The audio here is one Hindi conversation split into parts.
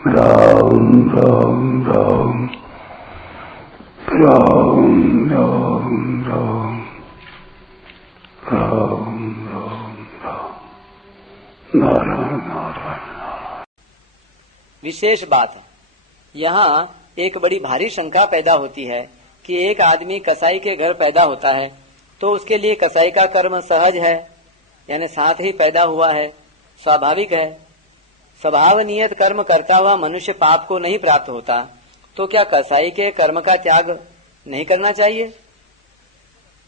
राम राम राम राम राम राम राम राम राम नारायण नारायण। विशेष बात, यहाँ एक बड़ी भारी शंका पैदा होती है कि एक आदमी कसाई के घर पैदा होता है तो उसके लिए कसाई का कर्म सहज है, यानी साथ ही पैदा हुआ है, स्वाभाविक है। स्वभाव नियत कर्म करता हुआ मनुष्य पाप को नहीं प्राप्त होता, तो क्या कसाई के कर्म का त्याग नहीं करना चाहिए?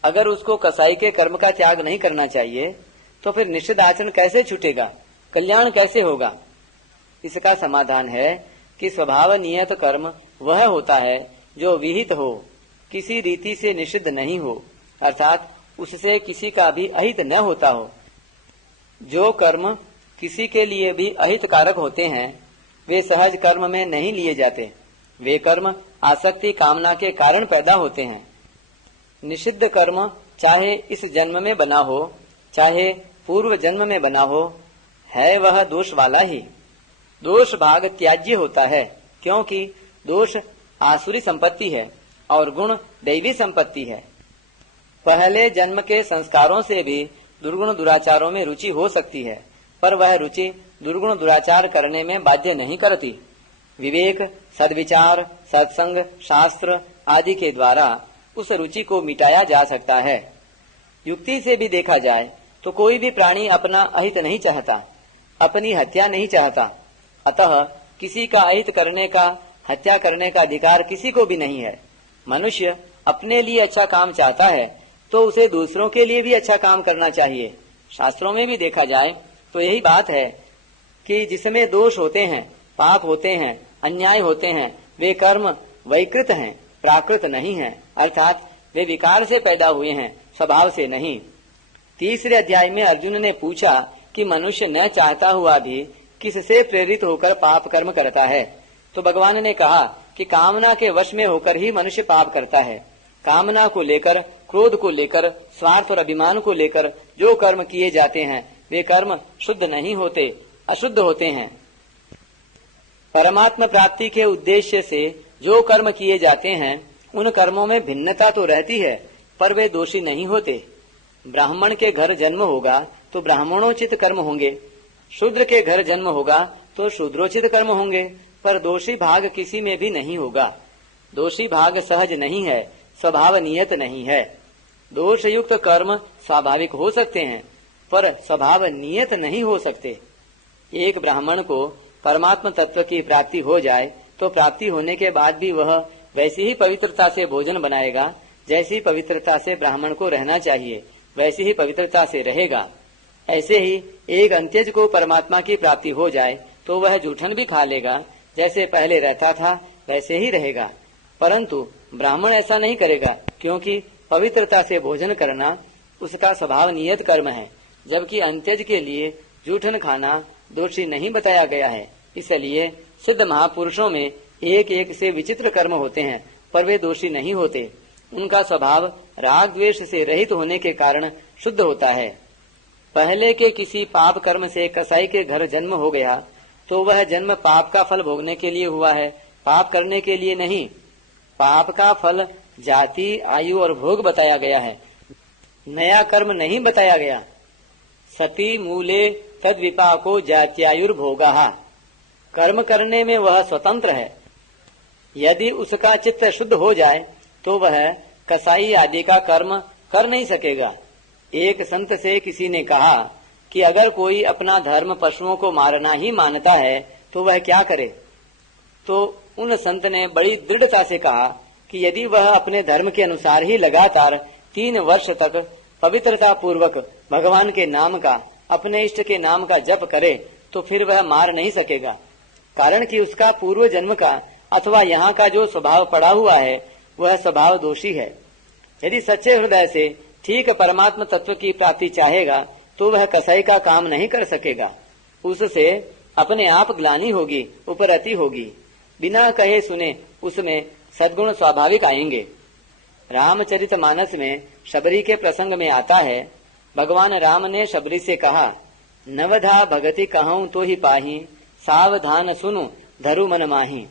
अगर उसको कसाई के कर्म का त्याग नहीं करना चाहिए तो फिर निषिद्ध आचरण कैसे छूटेगा, कल्याण कैसे होगा? इसका समाधान है कि स्वभाव नियत कर्म वह होता है जो विहित हो, किसी रीति से निषिद्ध नहीं हो, अर्थात उससे किसी का भी अहित न होता हो। जो कर्म किसी के लिए भी अहित कारक होते हैं वे सहज कर्म में नहीं लिए जाते, वे कर्म आसक्ति कामना के कारण पैदा होते हैं। निषिद्ध कर्म चाहे इस जन्म में बना हो चाहे पूर्व जन्म में बना हो, है वह दोष वाला ही। दोष भाग त्याज्य होता है, क्योंकि दोष आसुरी संपत्ति है और गुण दैवी संपत्ति है। पहले जन्म के संस्कारों से भी दुर्गुण दुराचारों में रुचि हो सकती है, पर वह रुचि दुर्गुण दुराचार करने में बाध्य नहीं करती। विवेक, सद्विचार, सत्संग, शास्त्र आदि के द्वारा उस रुचि को मिटाया जा सकता है। युक्ति से भी देखा जाए तो कोई भी प्राणी अपना अहित नहीं चाहता, अपनी हत्या नहीं चाहता, अतः किसी का अहित करने का, हत्या करने का अधिकार किसी को भी नहीं है। मनुष्य अपने लिए अच्छा काम चाहता है तो उसे दूसरों के लिए भी अच्छा काम करना चाहिए। शास्त्रों में भी देखा जाए तो यही बात है कि जिसमें दोष होते हैं, पाप होते हैं, अन्याय होते हैं, वे कर्म वैकृत हैं, प्राकृत नहीं हैं, अर्थात वे विकार से पैदा हुए हैं, स्वभाव से नहीं। तीसरे अध्याय में अर्जुन ने पूछा कि मनुष्य न चाहता हुआ भी किससे प्रेरित होकर पाप कर्म करता है, तो भगवान ने कहा कि कामना के वश में होकर ही मनुष्य पाप करता है। कामना को लेकर, क्रोध को लेकर, स्वार्थ और अभिमान को लेकर जो कर्म किए जाते हैं वे कर्म शुद्ध नहीं होते, अशुद्ध होते हैं। परमात्मा प्राप्ति के उद्देश्य से जो कर्म किए जाते हैं उन कर्मों में भिन्नता तो रहती है, पर वे दोषी नहीं होते। ब्राह्मण के घर जन्म होगा तो ब्राह्मणोचित कर्म होंगे, शूद्र के घर जन्म होगा तो शूद्रोचित कर्म होंगे, पर दोषी भाग किसी में भी नहीं होगा। दोषी भाग सहज नहीं है, स्वभाव नियत नहीं है। दोष युक्त कर्म स्वाभाविक हो सकते हैं पर स्वभाव नियत नहीं हो सकते। एक ब्राह्मण को परमात्म तत्व की प्राप्ति हो जाए तो प्राप्ति होने के बाद भी वह वैसी ही पवित्रता से भोजन बनाएगा, जैसी पवित्रता से ब्राह्मण को रहना चाहिए वैसी ही पवित्रता से रहेगा। ऐसे ही एक अंत्यज को परमात्मा की प्राप्ति हो जाए तो वह जूठन भी खा लेगा, जैसे पहले रहता था वैसे ही रहेगा। परंतु ब्राह्मण ऐसा नहीं करेगा, क्योंकि पवित्रता से भोजन करना उसका स्वभाव नियत कर्म है, जबकि अंत्यज के लिए जूठन खाना दोषी नहीं बताया गया है। इसलिए सिद्ध महापुरुषों में एक एक से विचित्र कर्म होते हैं, पर वे दोषी नहीं होते। उनका स्वभाव राग द्वेष से रहित होने के कारण शुद्ध होता है। पहले के किसी पाप कर्म से कसाई के घर जन्म हो गया तो वह जन्म पाप का फल भोगने के लिए हुआ है, पाप करने के लिए नहीं। पाप का फल जाति, आयु और भोग बताया गया है, नया कर्म नहीं बताया गया। सती मूले तद विपाको जात्यायुर्भोगः, कर्म करने में वह स्वतंत्र है। यदि उसका चित्त शुद्ध हो जाए तो वह कसाई आदि का कर्म कर नहीं सकेगा। एक संत से किसी ने कहा कि अगर कोई अपना धर्म पशुओं को मारना ही मानता है तो वह क्या करे? तो उन संत ने बड़ी दृढ़ता से कहा कि यदि वह अपने धर्म के अनुसार ही लगातार 3 वर्ष तक पवित्रता पूर्वक भगवान के नाम का, अपने इष्ट के नाम का जप करे तो फिर वह मार नहीं सकेगा, कारण कि उसका पूर्व जन्म का अथवा यहाँ का जो स्वभाव पड़ा हुआ है वह स्वभाव दोषी है। यदि सच्चे हृदय से ठीक परमात्म तत्व की प्राप्ति चाहेगा तो वह कसाई का काम नहीं कर सकेगा, उससे अपने आप ग्लानि होगी, उपरति होगी। बिना कहे सुने उसमें सद्गुण स्वाभाविक आएंगे। रामचरितमानस में शबरी के प्रसंग में आता है, भगवान राम ने शबरी से कहा, नवधा भगति कहूं तो ही पाही, सावधान सुनु धरु मन माही।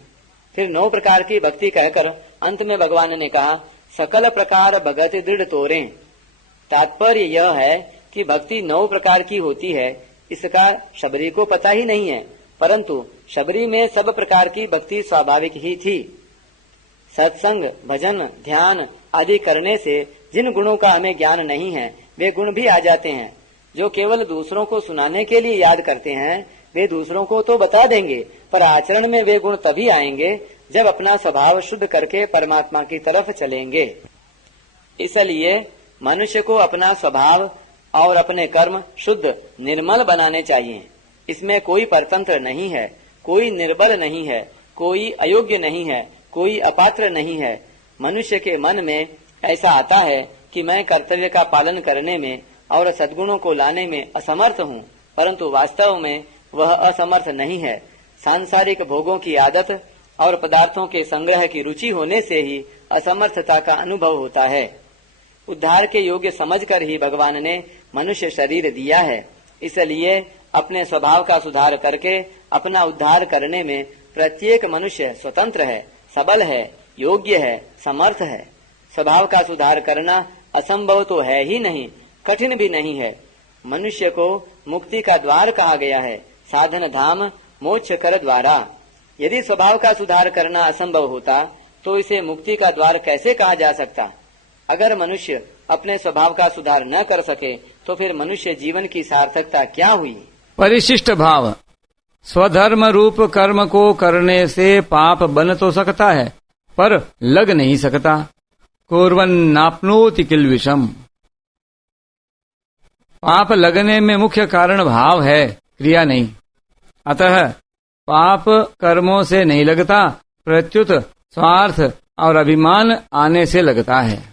फिर 9 प्रकार की भक्ति कहकर अंत में भगवान ने कहा, सकल प्रकार भगति दृढ़ तोरे। तात्पर्य यह है कि भक्ति 9 प्रकार की होती है, इसका शबरी को पता ही नहीं है, परंतु शबरी में सब प्रकार की भक्ति स्वाभाविक ही थी। सत्संग, भजन, ध्यान आदि करने से जिन गुणों का हमें ज्ञान नहीं है वे गुण भी आ जाते हैं। जो केवल दूसरों को सुनाने के लिए याद करते हैं वे दूसरों को तो बता देंगे, पर आचरण में वे गुण तभी आएंगे जब अपना स्वभाव शुद्ध करके परमात्मा की तरफ चलेंगे। इसलिए मनुष्य को अपना स्वभाव और अपने कर्म शुद्ध निर्मल बनाने चाहिए। इसमें कोई परतंत्र नहीं है, कोई निर्बल नहीं है, कोई अयोग्य नहीं है, कोई अपात्र नहीं है। मनुष्य के मन में ऐसा आता है कि मैं कर्तव्य का पालन करने में और सद्गुणों को लाने में असमर्थ हूँ, परंतु वास्तव में वह असमर्थ नहीं है। सांसारिक भोगों की आदत और पदार्थों के संग्रह की रुचि होने से ही असमर्थता का अनुभव होता है। उद्धार के योग्य समझकर ही भगवान ने मनुष्य शरीर दिया है। इसलिए अपने स्वभाव का सुधार करके अपना उद्धार करने में प्रत्येक मनुष्य स्वतंत्र है, सबल है, योग्य है, समर्थ है। स्वभाव का सुधार करना असंभव तो है ही नहीं, कठिन भी नहीं है। मनुष्य को मुक्ति का द्वार कहा गया है, साधन धाम मोक्ष कर द्वारा। यदि स्वभाव का सुधार करना असंभव होता तो इसे मुक्ति का द्वार कैसे कहा जा सकता। अगर मनुष्य अपने स्वभाव का सुधार न कर सके तो फिर मनुष्य जीवन की सार्थकता क्या हुई। परिशिष्ट भाव, स्वधर्म रूप कर्म को करने से पाप बन तो सकता है पर लग नहीं सकता। कुर्वन् नाप्नोति किल विषम। पाप लगने में मुख्य कारण भाव है, क्रिया नहीं। अतः पाप कर्मों से नहीं लगता, प्रत्युत स्वार्थ और अभिमान आने से लगता है।